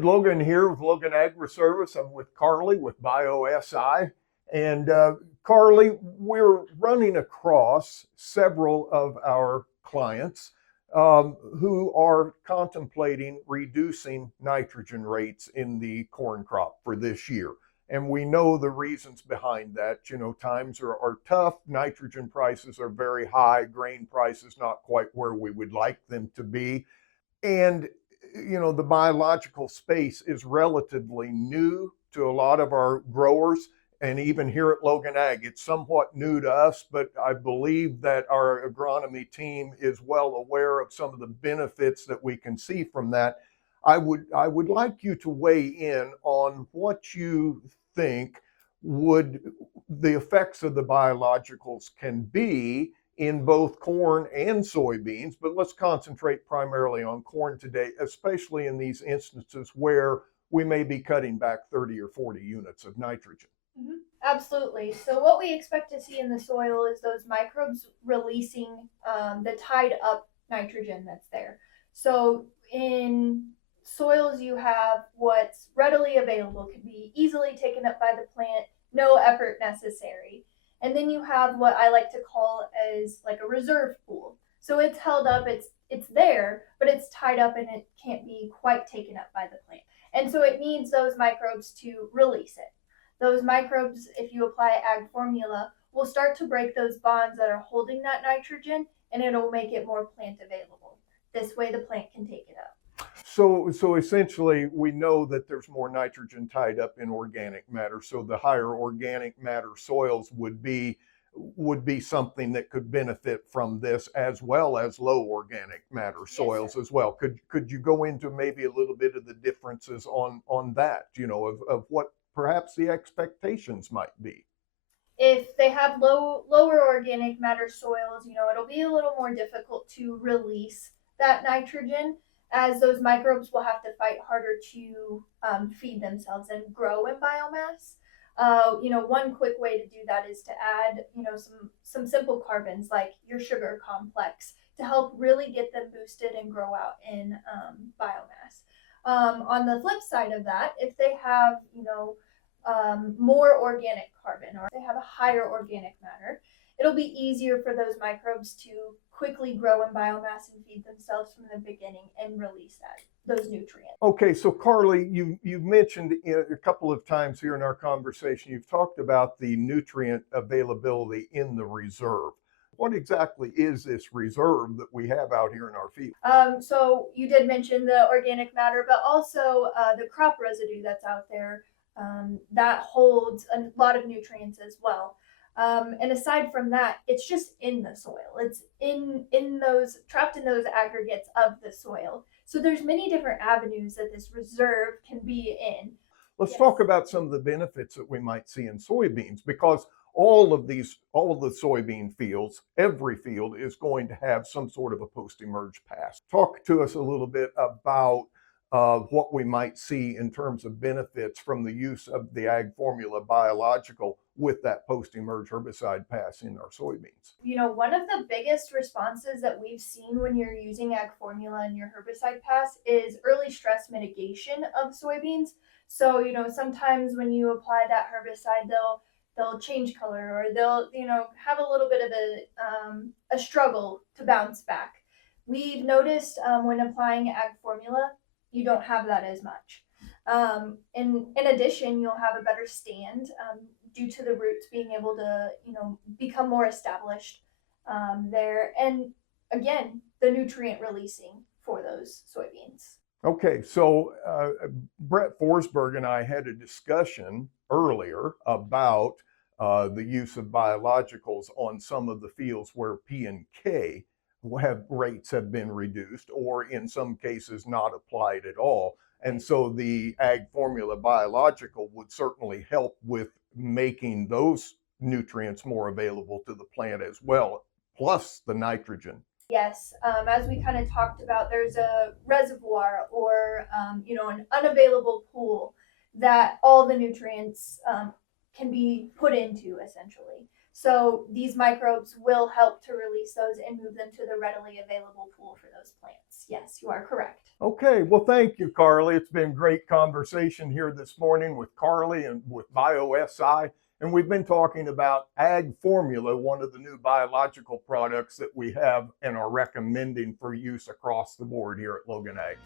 David, Logan here with Logan Agri-Service. I'm with Carly with Bio S.I. And Carly, we're running across several of our clients who are contemplating reducing nitrogen rates in the corn crop for this year. And we know the reasons behind that. You know, times are tough. Nitrogen prices are very high. Grain prices not quite where we would like them to be. And you know, the biological space is relatively new to a lot of our growers, and even here at Logan Ag, it's somewhat new to us, but I believe that our agronomy team is well aware of some of the benefits that we can see from that. I would like you to weigh in on what you think would the effects of the biologicals can be in both corn and soybeans, but let's concentrate primarily on corn today, especially in these instances where we may be cutting back 30 or 40 units of nitrogen. Absolutely. So what we expect to see in the soil is those microbes releasing the tied up nitrogen that's there. So in soils, you have what's readily available, can be easily taken up by the plant, no effort necessary. And then you have what I like to call as like a reserve pool. So it's held up, it's there, but it's tied up and it can't be quite taken up by the plant. And so it needs those microbes to release it. Those microbes, if you apply ag formula, will start to break those bonds that are holding that nitrogen, and it'll make it more plant available. This way the plant can take it up. So essentially, we know that there's more nitrogen tied up in organic matter. So the higher organic matter soils would be something that could benefit from this, as well as low organic matter soils as well. Could you go into maybe a little bit of the differences on that, you know, of what perhaps the expectations might be? If they have lower organic matter soils, you know, it'll be a little more difficult to release that nitrogen, as those microbes will have to fight harder to feed themselves and grow in biomass. You know, one quick way to do that is to add, you know, some simple carbons like your sugar complex to help really get them boosted and grow out in biomass. On the flip side of that, if they have, you know, more organic carbon, or they have a higher organic matter, it'll be easier for those microbes to quickly grow in biomass and feed themselves from the beginning and release those nutrients. Okay, so Carly, you've mentioned a couple of times here in our conversation, you've talked about the nutrient availability in the reserve. What exactly is this reserve that we have out here in our field? So you did mention the organic matter, but also the crop residue that's out there that holds a lot of nutrients as well. And aside from that, it's just in the soil. It's in those, trapped in those aggregates of the soil. So there's many different avenues that this reserve can be in. Let's talk about some of the benefits that we might see in soybeans, because all of the soybean fields, every field is going to have some sort of a post-emerge pass. Talk to us a little bit about what we might see in terms of benefits from the use of the ag formula biological with that post-emerge herbicide pass in our soybeans. You know, one of the biggest responses that we've seen when you're using ag formula and your herbicide pass is early stress mitigation of soybeans. So, you know, sometimes when you apply that herbicide, they'll change color, or they'll, you know, have a little bit of a struggle to bounce back. We've noticed when applying ag formula, you don't have that as much. In addition, you'll have a better stand due to the roots being able to, you know, become more established there. And again, the nutrient releasing for those soybeans. Okay, so Brett Forsberg and I had a discussion earlier about the use of biologicals on some of the fields where P and K rates have been reduced, or in some cases not applied at all. And so the ag formula biological would certainly help with making those nutrients more available to the plant as well, plus the nitrogen. Yes, as we kind of talked about, there's a reservoir, or you know, an unavailable pool that all the nutrients can be put into, essentially. So these microbes will help to release those and move them to the readily available pool for those plants. Yes, you are correct. Okay, well, thank you, Carly. It's been great conversation here this morning with Carly and with Bio S.I. And we've been talking about Ag Formula, one of the new biological products that we have and are recommending for use across the board here at Logan Ag.